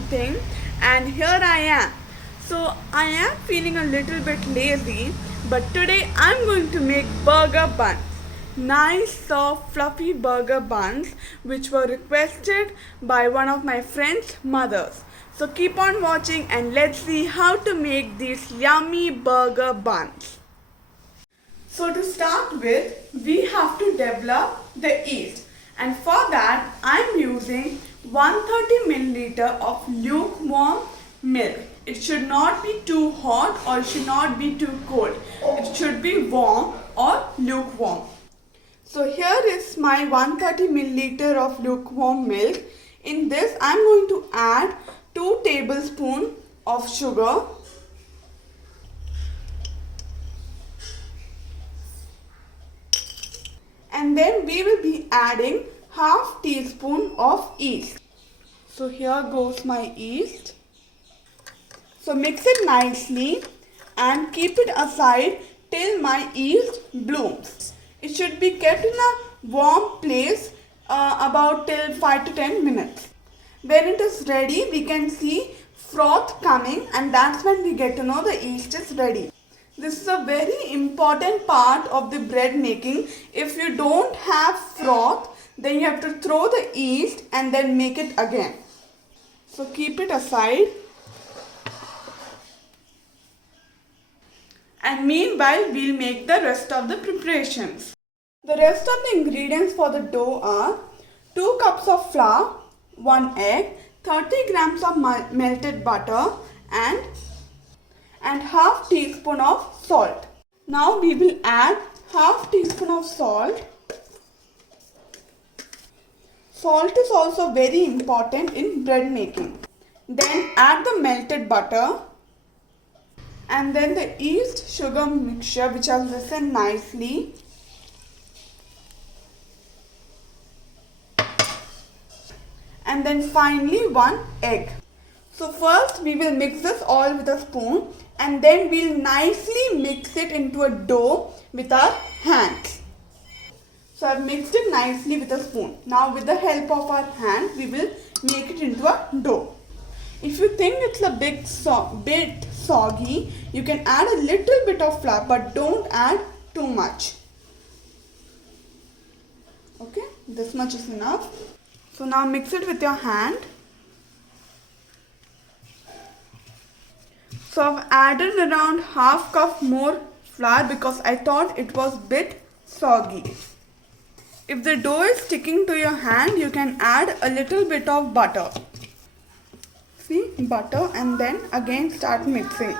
something, and here I am. So I am feeling a little bit lazy, but today I'm going to make burger buns. Nice soft fluffy burger buns which were requested by one of my friend's mothers. So keep on watching and let's see how to make these yummy burger buns. So to start with, we have to develop the yeast, and for that I am using 130 milliliter of lukewarm milk. It should not be too hot or it should not be too cold. It should be warm or lukewarm. So here is my 130 milliliter of lukewarm milk. In this I am going to add 2 tablespoons of sugar, and then we will be adding half teaspoon of yeast. So here goes my yeast. So mix it nicely and keep it aside till my yeast blooms. It should be kept in a warm place about till 5 to 10 minutes. When it is ready, we can see froth coming, and that's when we get to know the yeast is ready. This is a very important part of the bread making. If you don't have froth, then you have to throw the yeast and then make it again. So keep it aside. And meanwhile, we'll make the rest of the preparations. The rest of the ingredients for the dough are 2 cups of flour, 1 egg, 30 grams of melted butter, and half teaspoon of salt. Now we will add half teaspoon of salt. Salt is also very important in bread making. Then add the melted butter, and then the yeast sugar mixture which has risen nicely. And then finally 1 egg. So first we will mix this all with a spoon, and then we'll nicely mix it into a dough with our hands. So I've mixed it nicely with a spoon. Now with the help of our hand, we will make it into a dough. If you think it's a bit soggy, you can add a little bit of flour, but don't add too much. Okay, this much is enough. So now mix it with your hand. So I've added around half cup more flour because I thought it was bit soggy. If the dough is sticking to your hand, you can add a little bit of butter. See, butter, and then again start mixing.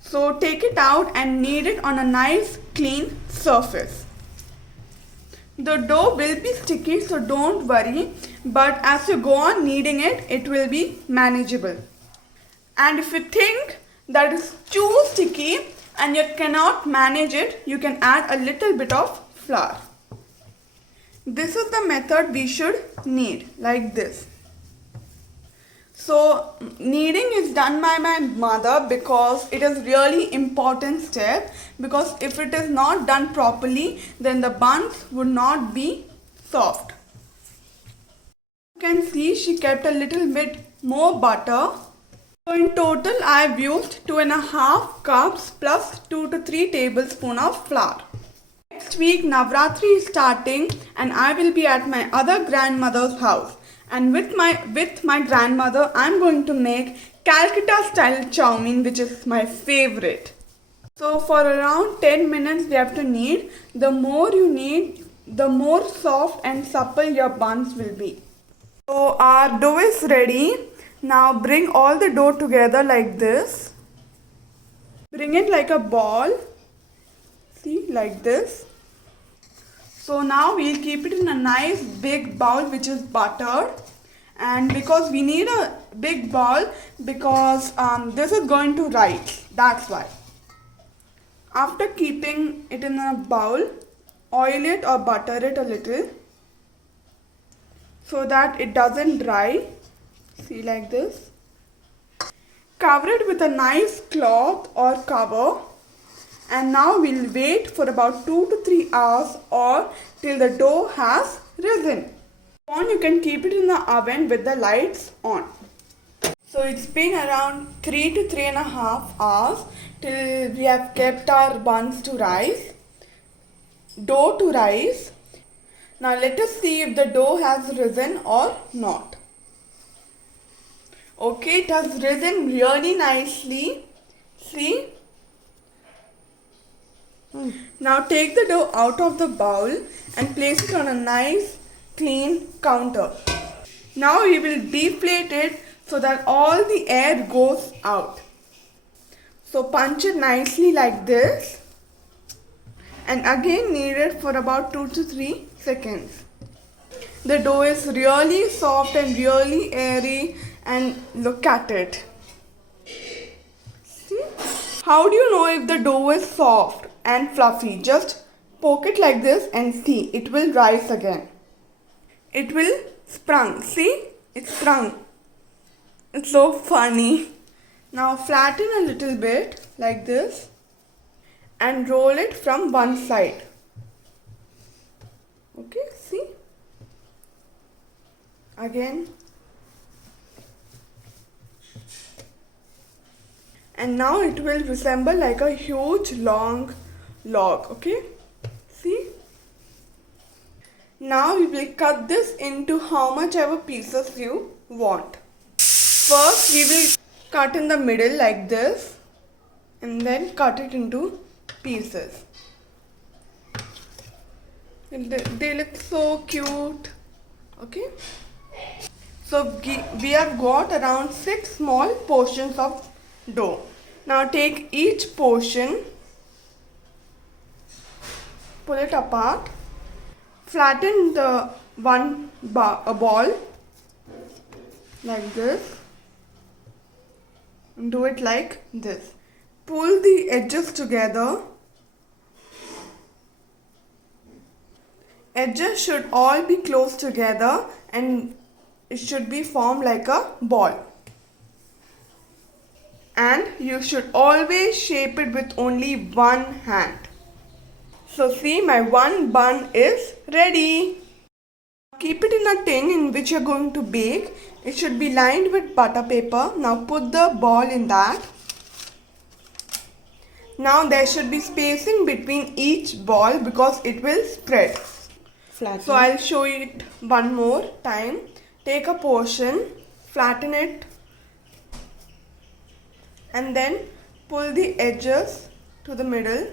So take it out and knead it on a nice clean surface. The dough will be sticky, so don't worry, but as you go on kneading it, it will be manageable. And if you think that is too sticky and you cannot manage it, you can add a little bit of flour. This is the method we should knead, like this. So kneading is done by my mother because it is really important step, because if it is not done properly, then the buns would not be soft. You can see she kept a little bit more butter. So in total I have used 2.5 cups plus 2 to 3 tablespoons of flour. Next week Navratri is starting and I will be at my other grandmother's house. And with my grandmother, I'm going to make Calcutta style chow mein, which is my favorite. So for around 10 minutes we have to knead. The more you knead, the more soft and supple your buns will be. So our dough is ready. Now bring all the dough together like this. Bring it like a ball. See, like this. So now we'll keep it in a nice big bowl which is buttered, and because we need a big bowl because this is going to rise, that's why. After keeping it in a bowl, oil it or butter it a little so that it doesn't dry. See, like this. Cover it with a nice cloth or cover. And now we'll wait for about 2 to 3 hours or till the dough has risen. You can keep it in the oven with the lights on. it's been around 3 to 3.5 hours till we have kept our buns to rise, dough to rise. Now let us see if the dough has risen or not. Okay, it has risen really nicely. See? Now take the dough out of the bowl and place it on a nice clean counter. Now we will deflate it so that all the air goes out. So punch it nicely like this and again knead it for about 2 to 3 seconds. The dough is really soft and really airy, and look at it. See? How do you know if the dough is soft and fluffy? Just poke it like this and see, it will rise again. It will sprung. See? It's sprung. It's so funny. Now flatten a little bit like this and roll it from one side. Okay, see? Again. And now it will resemble like a huge long log. Okay, see? Now we will cut this into how much ever pieces you want. First we will cut in the middle like this and then cut it into pieces. They look so cute. Okay. So we have got around 6 small portions of dough. Now take each portion, pull it apart, flatten the one ball like this, and do it like this. Pull the edges together. Edges should all be close together and it should be formed like a ball. And you should always shape it with only one hand. So see, my one bun is ready. Keep it in a tin in which you're going to bake. It should be lined with butter paper. Now put the ball in that. Now there should be spacing between each ball because it will spread. Flatten. So I'll show it one more time. Take a portion, flatten it, and then pull the edges to the middle.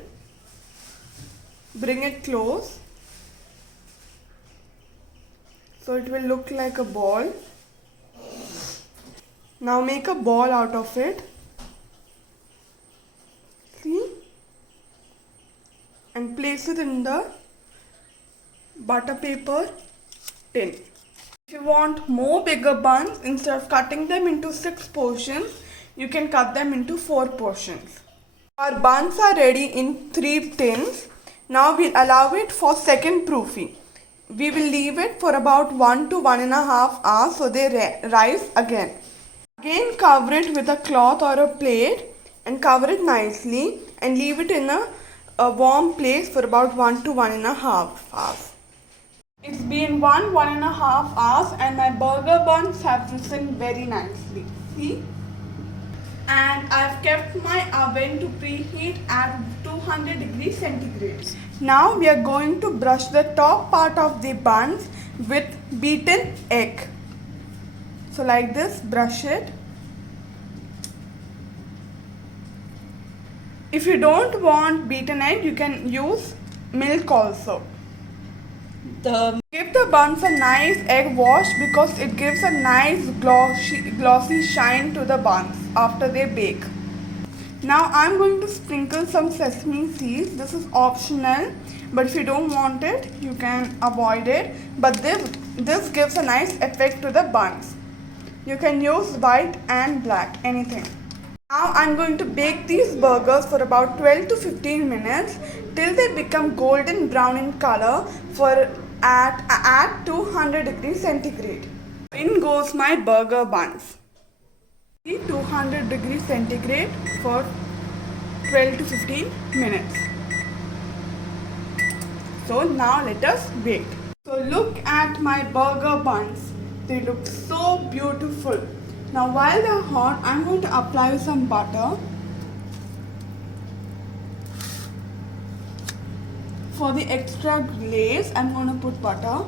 Bring it close. So it will look like a ball. Now make a ball out of it. See? And place it in the butter paper tin. If you want more bigger buns, instead of cutting them into 6 portions, you can cut them into 4 portions. Our buns are ready in 3 tins. Now we'll allow it for second proofing. We will leave it for about 1 to 1.5 hours so they rise again. Again cover it with a cloth or a plate and cover it nicely and leave it in a warm place for about 1 to 1.5 hours. It's been 1.5 hours and my burger buns have risen very nicely. See? And I've kept my oven to preheat at 200 degrees centigrade. Now we are going to brush the top part of the buns with beaten egg. So like this, brush it. If you don't beaten egg, you can use milk also. Give the buns a nice egg wash because it gives a nice glossy shine to the buns after they bake. Now I'm going to sprinkle some sesame seeds. This is optional, but if you don't want it, you can avoid it. But this gives a nice effect to the buns. You can use white and black, anything. Now I'm going to bake these burgers for about 12 to 15 minutes till they become golden brown in color at 200 degrees centigrade. In goes my burger buns. 200 degrees centigrade for 12 to 15 minutes. So now let us bake. So look at my burger buns. They look so beautiful. Now while they are hot, I'm going to apply some butter. For the extra glaze, I'm going to put butter.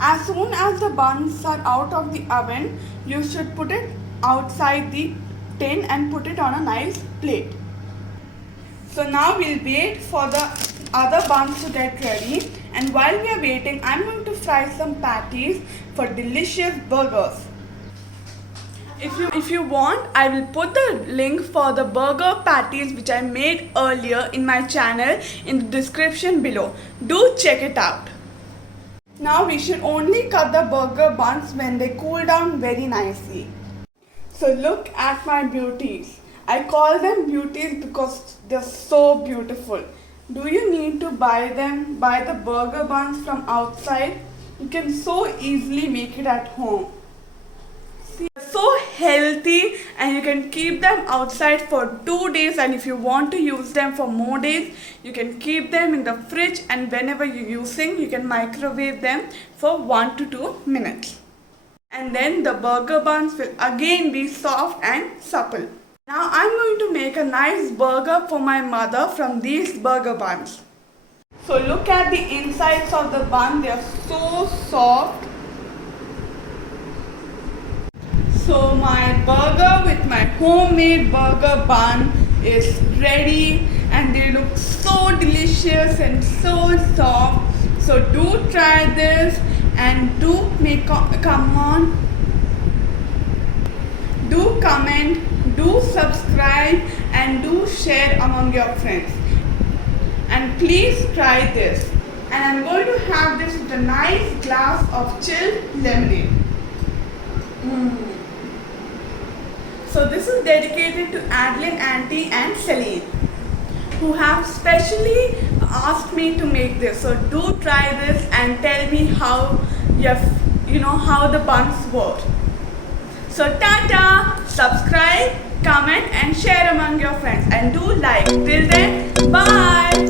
As soon as the buns are out of the oven, you should put it outside the tin and put it on a nice plate. So now we'll wait for the other buns to get ready, and while we are waiting, I'm going to fry some patties for delicious burgers. If you want, I will put the link for the burger patties which I made earlier in my channel in the description below. Do check it out. Now we should only cut the burger buns when they cool down very nicely. So look at my beauties. I call them beauties because they're so beautiful. Do you need to buy the burger buns from outside? You can so easily make it at home. So healthy, and you can keep them outside for 2 days, and if you want to use them for more days, you can keep them in the fridge, and whenever you're using, you can microwave them for 1 to 2 minutes. And then the burger buns will again be soft and supple. Now I'm going to make a nice burger for my mother from these burger buns. So look at the insides of the bun, they are so soft. So my burger with my homemade burger bun is ready, and they look so delicious and so soft. So do try this, and do comment, do subscribe, and do share among your friends. And please try this. And I'm going to have this with a nice glass of chilled lemonade. So this is dedicated to Adeline, Auntie and Celine, who have specially asked me to make this. So do try this and tell me how how the buns work. So tata, subscribe, comment and share among your friends, and do like. Till then, bye.